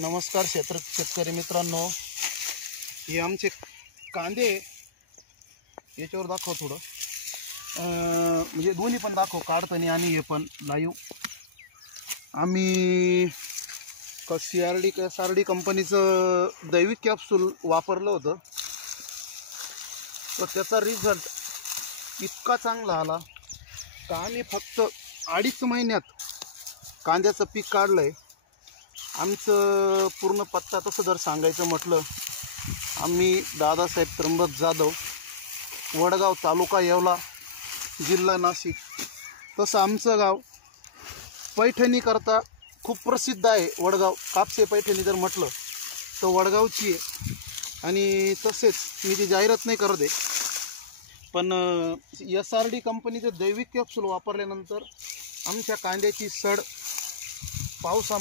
नमस्कार शेतकरी मित्रांनो, हे आमचे कांदे याच्यावर दाखव थोडं, म्हणजे दोन्ही पण दाखव, काढताना आणि हे पण लाईव्ह. आम्ही SRD कंपनीचं दैविक कॅप्सूल वापरलं होतं, तर त्याचा रिझल्ट इतका चांगला आला का आम्ही फक्त 2.5 महिन्यात कांद्याचं पीक काढलं आहे. आमचं पूर्ण पत्ता तसं जर सांगायचं म्हटलं, आम्ही दादासाहेब त्र्यंबक जाधव, वडगाव, तालुका येवला, जिल्हा नाशिक. तसं आमचं गाव पैठणीकरता खूप प्रसिद्ध आहे. वडगाव कापसे पैठणी जर म्हटलं तर वडगावची आहे. आणि तसेच मी ती जाहिरात नाही करत आहे, पण SRD कंपनीचं दैविक कॅप्सूल वापरल्यानंतर आमच्या कांद्याची सड पावसा